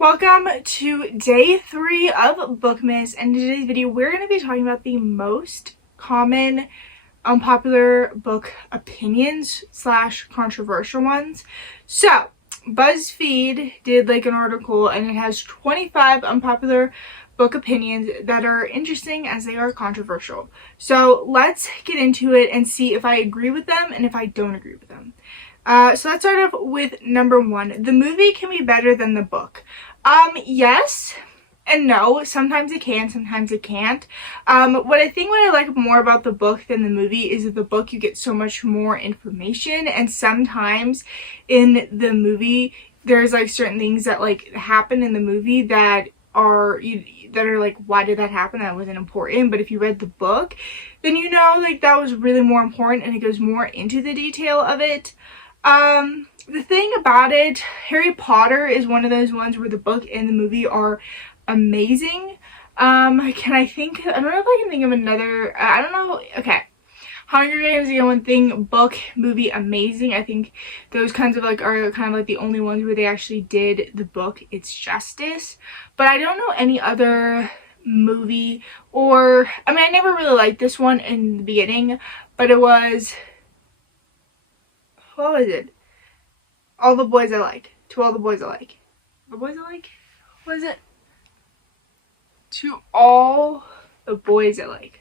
Welcome to day 3 of Bookmas, and in today's video we're going to be talking about the most common unpopular book opinions / controversial ones. So BuzzFeed did like an article and it has 25 unpopular book opinions that are interesting as they are controversial. So let's get into it and see if I agree with them and if I don't agree with them. So let's start off with number 1. The movie can be better than the book. Yes and no. Sometimes it can, sometimes it can't. What I like more about the book than the movie is that the book you get so much more information, and sometimes in the movie there's like certain things that like happen in the movie that are like, why did that happen? That wasn't important. But if you read the book, then you know like that was really more important and it goes more into the detail of it. The thing about it, Harry Potter is one of those ones where the book and the movie are amazing. I don't know if I can think of another, I don't know, okay. Hunger Games, the one thing, book, movie, amazing. I think those kinds of like are kind of like the only ones where they actually did the book its justice. But I don't know any other movie I never really liked this one in the beginning, but it was, what was it? All the Boys I Like. To All the Boys I Like. The Boys I Like? What is it? To All the Boys I Like.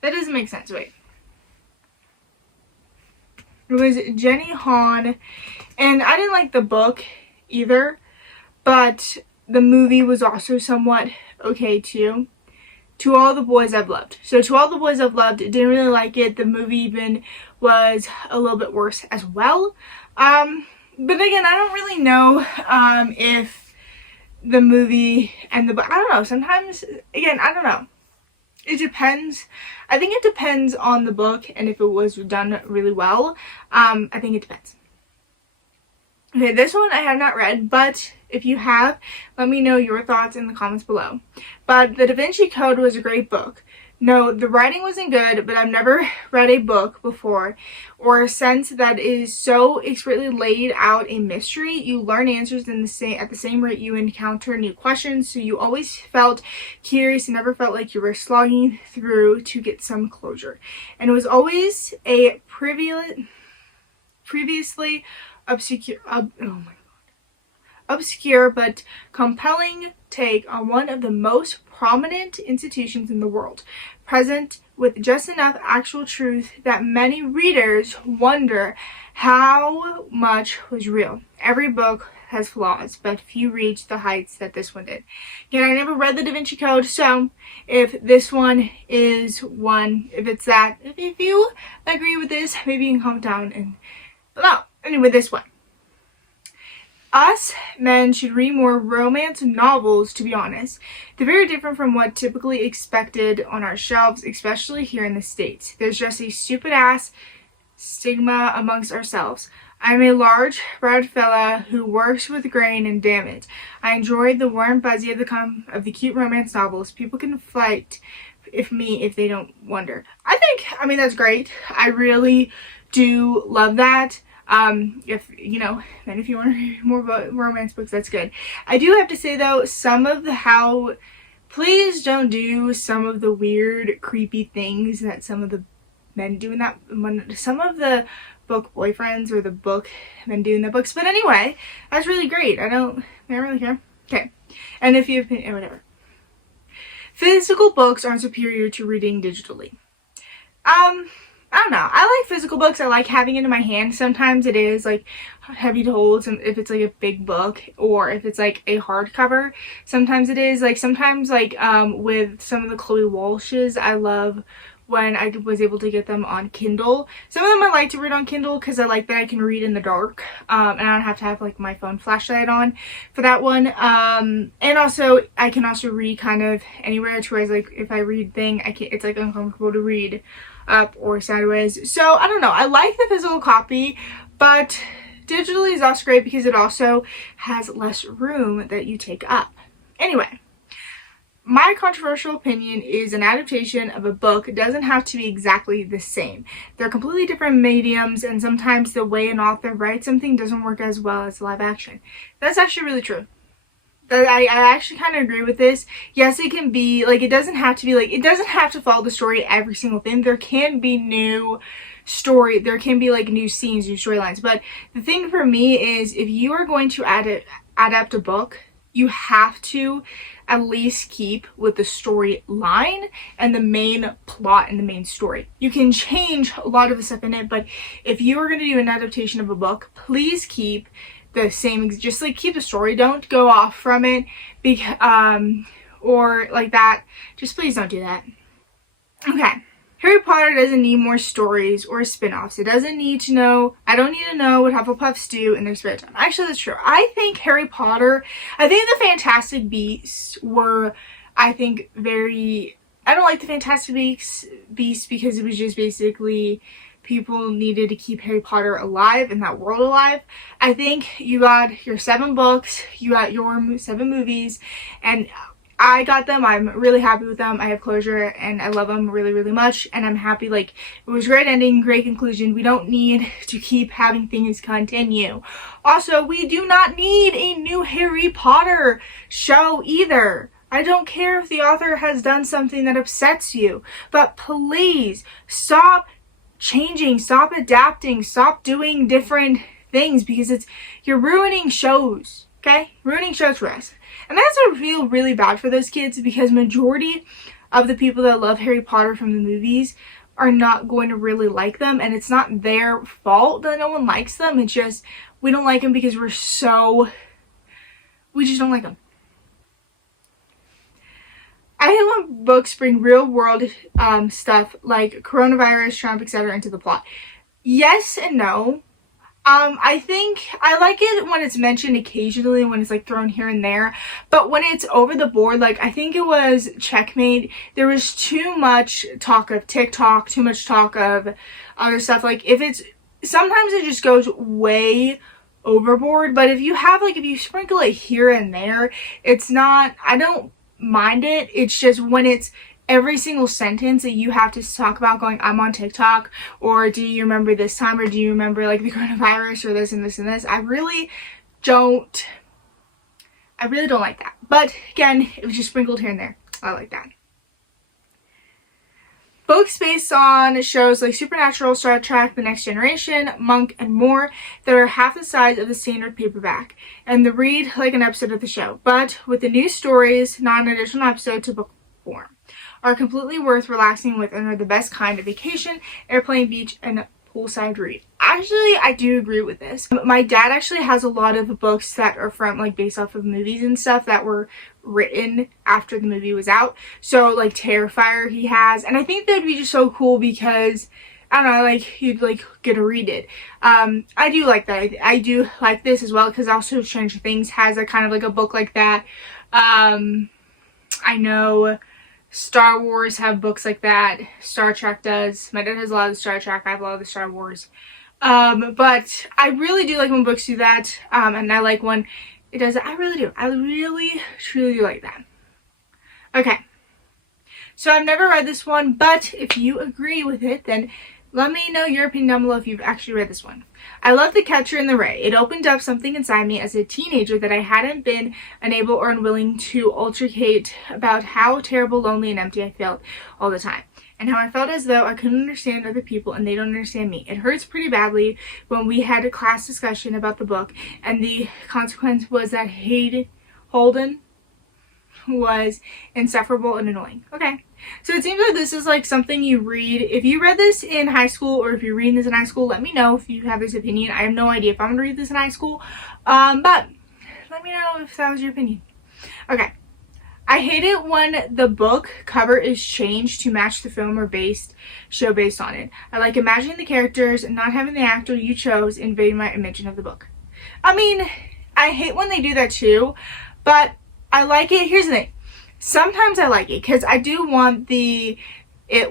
That doesn't make sense. Wait. It was Jenny Han. And I didn't like the book either. But the movie was also somewhat okay too. To All the Boys I've Loved. So To All the Boys I've Loved, didn't really like it. The movie even was a little bit worse as well. But again, I don't really know if the movie and the book, I don't know. Sometimes, again, I don't know. It depends. I think it depends on the book and if it was done really well. I think it depends. Okay, this one I have not read, but if you have, let me know your thoughts in the comments below. But The Da Vinci Code was a great book. No, the writing wasn't good, but I've never read a book before or a sense that is so expertly laid out a mystery. You learn answers at the same rate you encounter new questions, so you always felt curious and never felt like you were slogging through to get some closure. And it was always a previously obscure but compelling take on one of the most prominent institutions in the world, present with just enough actual truth that many readers wonder how much was real. Every book has flaws, but few reach the heights that this one did. Again, I never read the Da Vinci Code, so if this one is one, if it's that, if you agree with this, maybe you can comment down and below. Anyway, this one. Us men should read more romance novels, to be honest. They're very different from what typically expected on our shelves, especially here in the States. There's just a stupid ass stigma amongst ourselves. I'm a large, broad fella who works with grain, and damn it, I enjoy the warm fuzzy of the cute romance novels. People can fight if they don't wonder. I mean that's great. I really do love that. If you want to read more romance books, that's good. I do have to say though, please don't do some of the weird, creepy things that some of the men do in that, some of the book boyfriends or the book men do in the books. But anyway, that's really great. I don't really care. Okay. And if you have whatever. Physical books aren't superior to reading digitally. I don't know. I like physical books. I like having it in my hand. Sometimes it is like heavy to hold, if it's like a big book, or if it's like a hardcover. Sometimes it is like with some of the Chloe Walsh's, I love when I was able to get them on Kindle. Some of them I like to read on Kindle because I like that I can read in the dark, and I don't have to have like my phone flashlight on for that one. And also I can also read kind of anywhere, to where like if I read it's like uncomfortable to read up or sideways. So I don't know. I like the physical copy, but digitally is also great because it also has less room that you take up. Anyway, my controversial opinion is an adaptation of a book doesn't have to be exactly the same. They're completely different mediums, and sometimes the way an author writes something doesn't work as well as live action. That's actually really true. I actually kind of agree with this. Yes, it can be, like, it doesn't have to be, like, it doesn't have to follow the story every single thing. There can be new story, there can be, like, new scenes, new storylines. But the thing for me is, if you are going to adapt a book, you have to at least keep with the storyline and the main plot and the main story. You can change a lot of the stuff in it, but if you are going to do an adaptation of a book, please keep the same, just like keep the story, don't go off from it, or like that. Just please don't do that. Okay, Harry Potter doesn't need more stories or spin-offs. It doesn't need to know, I don't need to know what Hufflepuffs do in their spare time. Actually, that's true. I think the Fantastic Beasts were, I think, I don't like the Fantastic Beasts because it was just basically people needed to keep Harry Potter alive and that world alive. I think you got your 7 books, you got your 7 movies, and I got them. I'm really happy with them. I have closure and I love them really, really much. And I'm happy, like, it was a great ending, great conclusion. We don't need to keep having things continue. Also, we do not need a new Harry Potter show either. I don't care if the author has done something that upsets you, but please stop changing, stop adapting, stop doing different things, because you're ruining shows, okay? Ruining shows for us. And that's what I feel really bad for those kids, because majority of the people that love Harry Potter from the movies are not going to really like them, and it's not their fault that no one likes them. It's just we don't like them because we just don't like them. I hate when books bring real world stuff like coronavirus, Trump, etc. into the plot. Yes and no. I think I like it when it's mentioned occasionally, when it's like thrown here and there, but when it's over the board, like I think it was Checkmate, there was too much talk of TikTok, too much talk of other stuff. Like sometimes it just goes way overboard, but if you sprinkle it here and there, it's not, I don't mind it. It's just when it's every single sentence that you have to talk about going, I'm on TikTok, or do you remember this time, or do you remember like the coronavirus, or this and this and this. I really don't like that. But again, it was just sprinkled here and there. I like that. Books based on shows like Supernatural, Star Trek, The Next Generation, Monk, and more that are half the size of the standard paperback, and they read like an episode of the show, but with the new stories, not an additional episode to book form, are completely worth relaxing with and are the best kind of vacation, airplane, beach, and poolside read. Actually, I do agree with this. My dad actually has a lot of books that are from like based off of movies and stuff that were written after the movie was out. So like Terrifier he has, and I think that'd be just so cool because I don't know, like you'd like get to read it. I do like that. I do like this as well because also Stranger Things has a kind of like a book like that. I know Star Wars have books like that. Star Trek does. My dad has a lot of the Star Trek. I have a lot of the Star Wars. But I really do like when books do that. And I like when it does it. I really do. I really, truly do like that. Okay. So I've never read this one, but if you agree with it, then let me know your opinion down below if you've actually read this one. I love The Catcher in the Rye. It opened up something inside me as a teenager that I hadn't been unable or unwilling to ultricate about how terrible, lonely, and empty I felt all the time. And how I felt as though I couldn't understand other people and they don't understand me. It hurts pretty badly when we had a class discussion about the book and the consequence was that Holden was insufferable and annoying. Okay. So it seems like this is like something you read. If you read this in high school or if you're reading this in high school, let me know if you have this opinion. I have no idea if I'm going to read this in high school. But let me know if that was your opinion. Okay. I hate it when the book cover is changed to match the film or show based on it. I like imagining the characters and not having the actor you chose invade my image of the book. I mean, I hate when they do that too, but I like it. Here's the thing. Sometimes I like it because I do want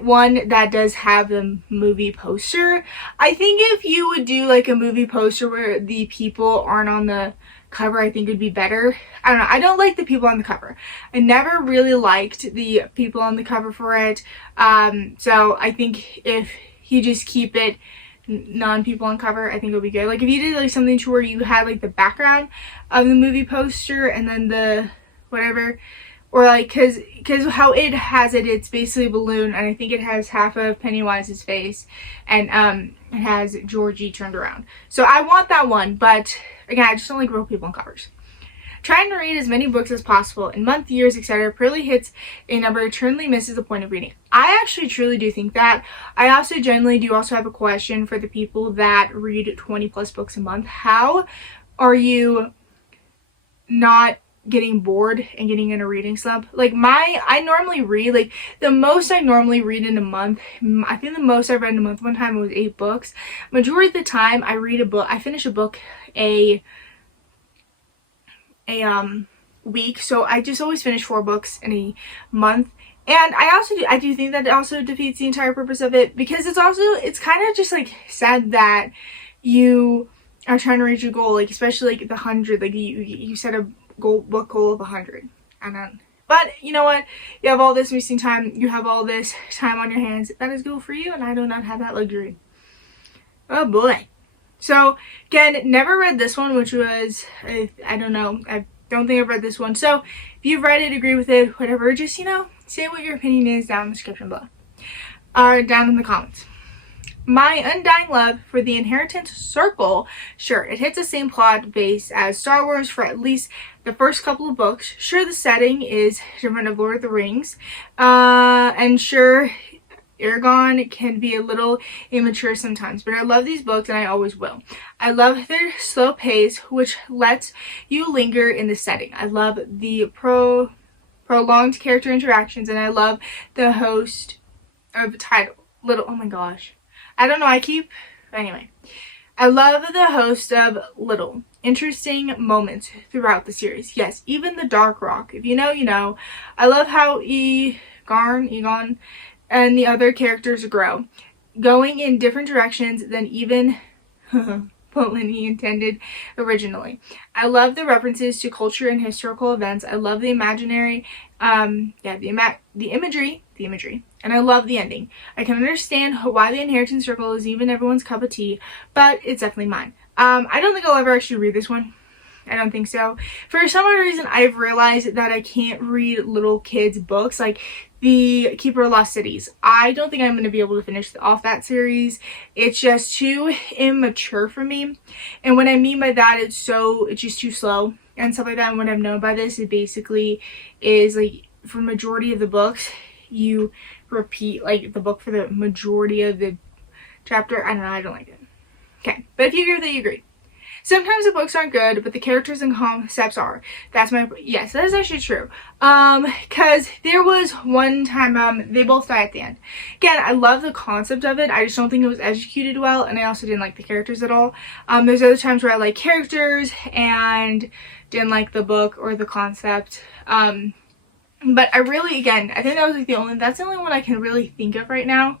one that does have the movie poster. I think if you would do like a movie poster where the people aren't on the cover, I think it would be better. I don't know. I don't like the people on the cover. I never really liked the people on the cover for it. So I think if you just keep it non-people on cover, I think it would be good. Like if you did like something to where you had like the background of the movie poster and then the whatever, or like because how it has it, it's basically a balloon, and I think it has half of Pennywise's face, and it has Georgie turned around. So I want that one, but again, I just don't like real people on covers. Trying to read as many books as possible in month, years, etc. purely hits a number, eternally misses the point of reading. I actually truly do think that. I also generally do also have a question for the people that read 20 plus books a month. How are you not getting bored and getting in a reading slump? Like I normally read, like the most I normally read in a month, I think the most I read in a month one time was 8 books. Majority of the time I read a book, I finish a book a week, so I just always finish 4 books in a month. And I do think that it also defeats the entire purpose of it, because it's kind of just like sad that you are trying to reach your goal, like especially like the 100, like you set a book goal of 100. I don't, but you know what, you have all this missing time, you have all this time on your hands, that is good for you, and I do not have that luxury. Oh boy. So again, never read this one, which was, I don't know, I don't think I've read this one. So if you've read it, agree with it, whatever, just, you know, say what your opinion is down in the description below, or down in the comments. My undying love for the Inheritance Circle, sure, it hits the same plot base as Star Wars for at least the first couple of books. Sure, the setting is different of Lord of the Rings, and sure, Aragon can be a little immature sometimes, but I love these books and I always will. I love their slow pace, which lets you linger in the setting. I love the prolonged character interactions, and I love the host of title. Oh my gosh. I don't know, anyway. I love the host of little interesting moments throughout the series. Yes, even the Dark Rock. If you know, you know. I love how Egon and the other characters grow, going in different directions than even Polini intended originally. I love the references to culture and historical events. I love the imaginary, the imagery, and I love the ending. I can understand why the Inheritance Circle is even everyone's cup of tea, but it's definitely mine. I don't think I'll ever actually read this one. I don't think so. For some odd reason, I've realized that I can't read little kids' books, like the Keeper of Lost Cities. I don't think I'm going to be able to finish off that series. It's just too immature for me. And what I mean by that, it's just too slow and stuff like that. And what I've known by this, it basically is like, for majority of the books, you repeat like the book for the majority of the chapter. I don't know, I don't like it. Okay, but if you agree with it, you agree. Sometimes the books aren't good, but the characters and concepts are. Yes, that is actually true. Because there was one time, they both die at the end. Again, I love the concept of it. I just don't think it was executed well, and I also didn't like the characters at all. There's other times where I like characters and didn't like the book or the concept. But I really, again, I think that was like that's the only one I can really think of right now,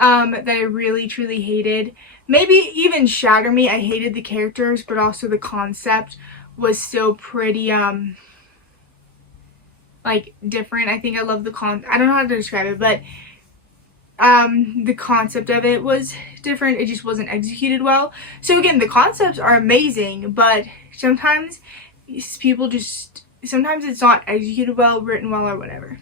that I really truly hated. Maybe even Shatter Me. I hated the characters, but also the concept was still pretty, like, different. I think I love I don't know how to describe it, but, the concept of it was different. It just wasn't executed well. So again, the concepts are amazing, but sometimes sometimes it's not executed well, written well, or whatever.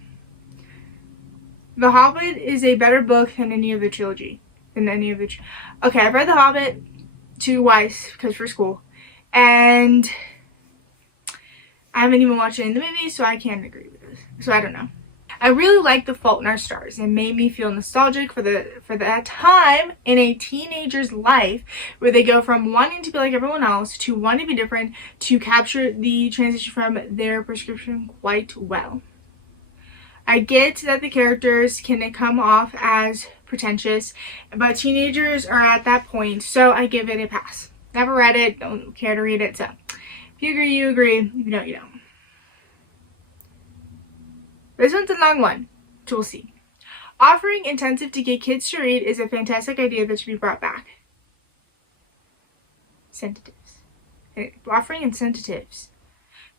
The Hobbit is a better book than any of the trilogy. Okay, I've read The Hobbit twice because for school, and I haven't even watched any of the movies, so I can't agree with this. So I don't know. I really like The Fault in Our Stars. It made me feel nostalgic for that time in a teenager's life where they go from wanting to be like everyone else to wanting to be different, to capture the transition from their prescription quite well. I get that the characters can come off as pretentious, but teenagers are at that point, so I give it a pass. Never read it, don't care to read it, so if you agree, you agree. If you don't, you don't. This one's a long one, so we'll see. Offering intensive to get kids to read is a fantastic idea that should be brought back. Offering incentives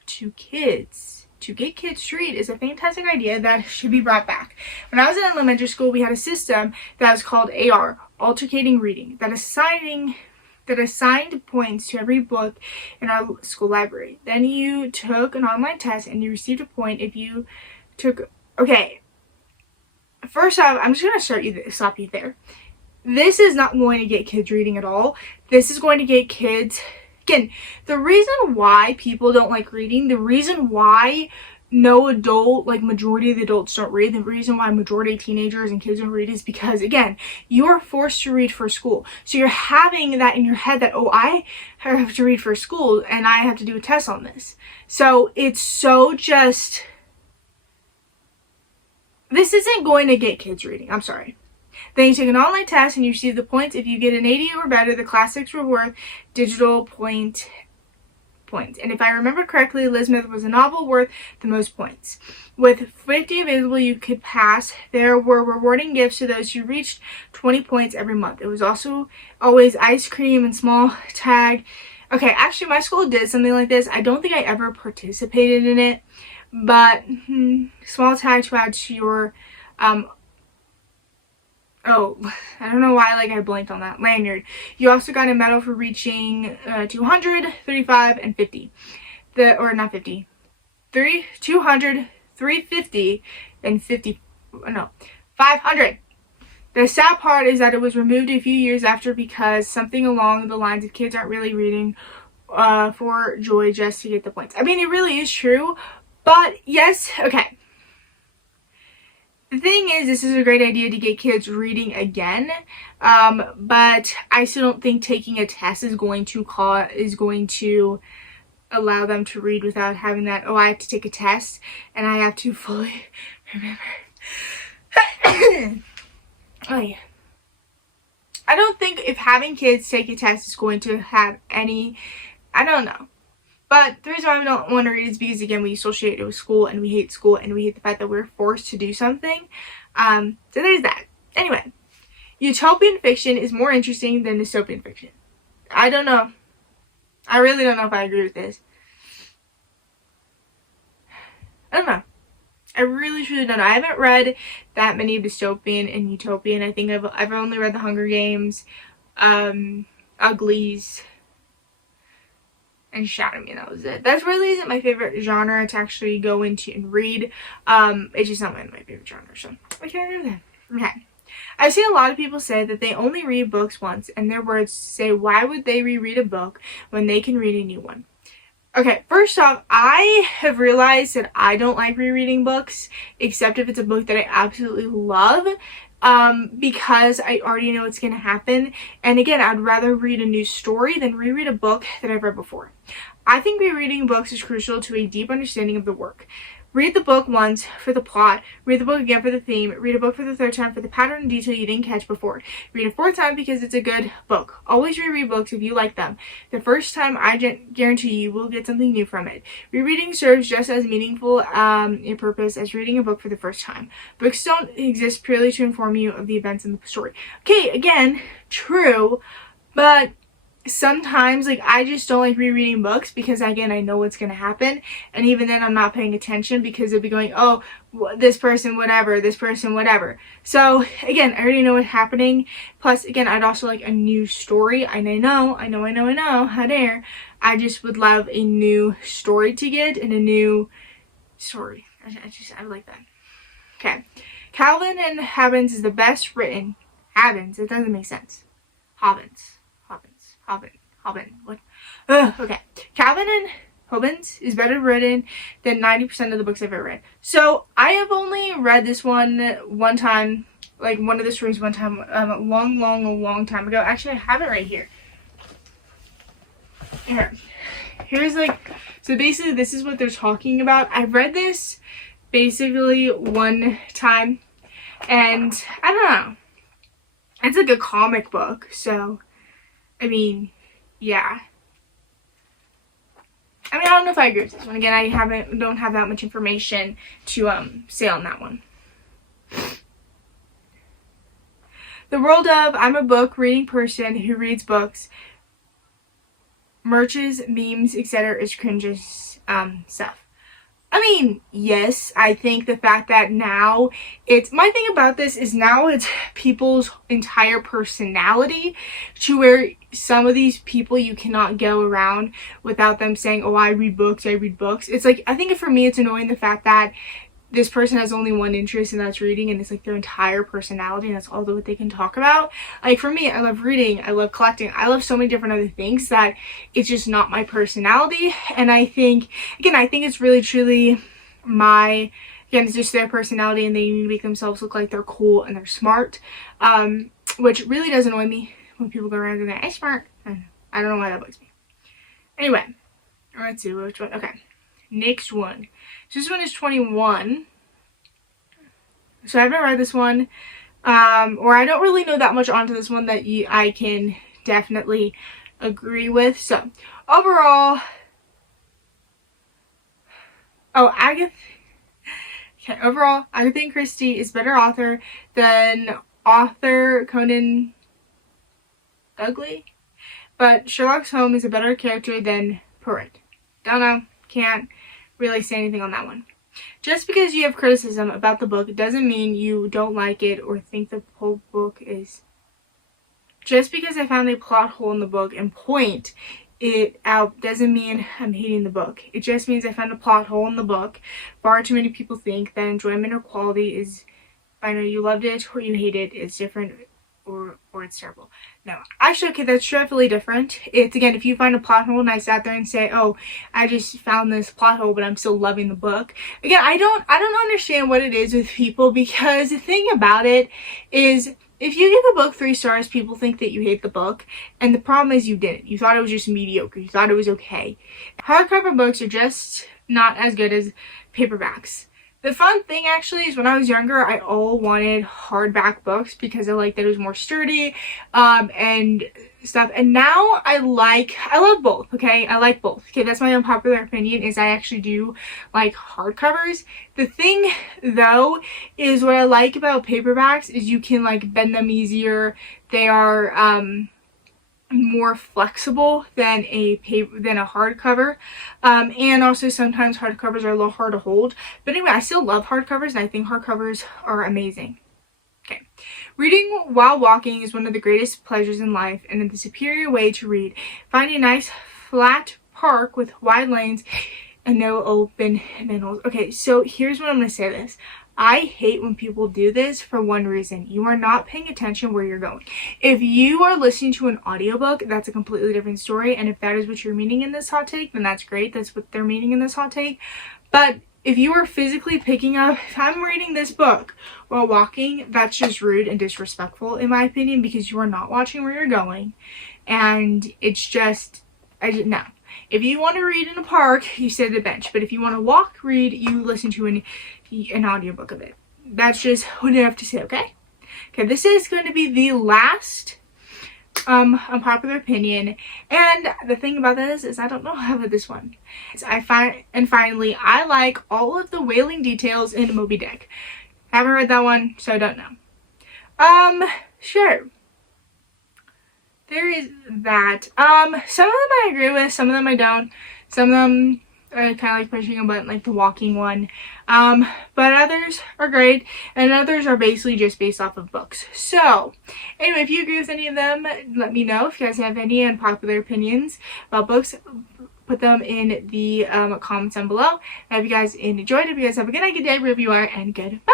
to kids to get kids to read is a fantastic idea that should be brought back. When I was in elementary school, we had a system that was called AR, alternating reading that assigned points to every book in our school library. Then you took an online test and you received a point if you took... Okay, first off, I'm just going to stop you there. This is not going to get kids reading at all. This is going to get kids... Again, the reason why people don't like reading, the reason why no adult, like majority of the adults don't read, the reason why majority of teenagers and kids don't read is because, again, you are forced to read for school. So you're having that in your head that, oh, I have to read for school and I have to do a test on this. So it's so just... This isn't going to get kids reading. I'm sorry. Then you take an online test and you receive the points. If you get an 80 or better, the classics were worth digital points. And if I remember correctly, Liz Smith was a novel worth the most points. With 50 available you could pass, there were rewarding gifts to those who reached 20 points every month. It was also always ice cream and small tag. Okay, actually my school did something like this. I don't think I ever participated in it, but small tag to add to your oh, I don't know why I blanked on that. Lanyard. You also got a medal for reaching 200, 35, and 50. 200, 350, and 50. No, 500. The sad part is that it was removed a few years after because something along the lines of kids aren't really reading for joy just to get the points. I mean, it really is true, but yes, okay. The thing is, this is a great idea to get kids reading again, but I still don't think taking a test is going to allow them to read without having that, oh, I have to take a test and I have to fully remember. Oh yeah. I don't think if having kids take a test is going to have any, I don't know. But the reason why we don't want to read is because, again, we associate it with school and we hate the fact that we're forced to do something. So there's that. Anyway, utopian fiction is more interesting than dystopian fiction. I don't know. I really don't know if I agree with this. I don't know. I really truly don't know. I haven't read that many of dystopian and utopian. I think I've only read The Hunger Games, Uglies, and Shadow Me, and that was it. That really isn't my favorite genre to actually go into and read. It's just not my favorite genre, so I can't do that. Okay. I've seen a lot of people say that they only read books once, and their words say, why would they reread a book when they can read a new one? Okay, first off, I have realized that I don't like rereading books, except if it's a book that I absolutely love. Because I already know what's going to happen. And again, I'd rather read a new story than reread a book that I've read before. I think rereading books is crucial to a deep understanding of the work. Read the book once for the plot, read the book again for the theme, read a book for the third time for the pattern and detail you didn't catch before. Read a fourth time because it's a good book. Always reread books if you like them. The first time, I guarantee you will get something new from it. Rereading serves just as meaningful a purpose as reading a book for the first time. Books don't exist purely to inform you of the events in the story. Okay, again, true, but sometimes I just don't like rereading books because, again, I know what's going to happen, and even then I'm not paying attention because it'll be going, oh, this person whatever, this person whatever. So again, I already know what's happening. Plus, again, I'd also like a new story. I know, how dare. I just would love a new story to get and a new story. I like that. Okay. Calvin and Hobbes is the best written. Hobbes, it doesn't make sense. Hobbes. What? Okay. Calvin and Hobbes is better written than 90% of the books I've ever read. So I have only read this one time, like one of the stories one time, a long time ago. Actually, I have it right here. Here's so basically this is what they're talking about. I've read this basically one time, and I don't know. It's like a comic book, so I mean, yeah. I don't know if I agree with this one. Again, I don't have that much information to say on that one. The world of I'm a book reading person who reads books, merches, memes, etc. is cringes stuff. I mean, yes, I think the fact that now my thing about this is now it's people's entire personality, to where some of these people you cannot go around without them saying, oh, I read books. It's like, I think for me it's annoying the fact that this person has only one interest, and that's reading, and it's like their entire personality, and that's all that they can talk about. Like for me, I love reading, I love collecting, I love so many different other things that it's just not my personality. And I think, again, I think it's really truly it's just their personality, and they need to make themselves look like they're cool and they're smart, which really does annoy me when people go around and they're I'm smart. I don't know why that bugs me. Anyway, let's see which one. Okay, next one. So this one is 21. So I haven't read this one, or I don't really know that much onto this one that I can definitely agree with. So overall, Agatha Christie is better author than Arthur Conan Doyle, but Sherlock Holmes is a better character than Poirot. Don't know, can't really say anything on that one. Just because you have criticism about the book doesn't mean you don't like it or think the whole book is. Just because I found a plot hole in the book and point it out doesn't mean I'm hating the book. It just means I found a plot hole in the book. Far too many people think that enjoyment or quality is either you loved it or you hate it. It's different, or it's terrible. No, actually, okay, that's definitely different. It's, again, if you find a plot hole and I sat there and say, oh, I just found this plot hole but I'm still loving the book. Again, I don't understand what it is with people, because the thing about it is, if you give a book 3 stars, people think that you hate the book, and the problem is you didn't. You thought it was just mediocre. You thought it was okay. Hardcover books are just not as good as paperbacks. The fun thing actually is, when I was younger, I all wanted hardback books because I liked that it was more sturdy and stuff. And now I love both, okay? I like both. Okay, that's my unpopular opinion, is I actually do like hardcovers. The thing though is, what I like about paperbacks is you can like bend them easier. They are more flexible than a hardcover, and also sometimes hardcovers are a little hard to hold. But anyway, I still love hardcovers, and I think hardcovers are amazing. Okay, reading while walking is one of the greatest pleasures in life, and the superior way to read. Find a nice flat park with wide lanes and no open manholes. Okay, so here's what I'm going to say this. I hate when people do this for one reason. You are not paying attention where you're going. If you are listening to an audiobook, that's a completely different story. And if that is what you're meaning in this hot take, then that's great. That's what they're meaning in this hot take. But if you are physically picking up, if I'm reading this book while walking, that's just rude and disrespectful in my opinion, because you are not watching where you're going. And it's just, no. If you want to read in a park, you sit at the bench. But if you want to walk, read, you listen to an audiobook of it. That's just what I have to say, okay? Okay, this is going to be the last unpopular opinion. And the thing about this is, I don't know how about this one. Finally, I like all of the whaling details in Moby Dick. Haven't read that one, so I don't know. Sure. There is that. Some of them I agree with, some of them I don't. Some of them I kind of like pushing a button, like the walking one. But others are great, and others are basically just based off of books. So, anyway, if you agree with any of them, let me know. If you guys have any unpopular opinions about books, put them in the comments down below. I hope you guys enjoyed. If you guys have a good night, good day, wherever you are, and goodbye.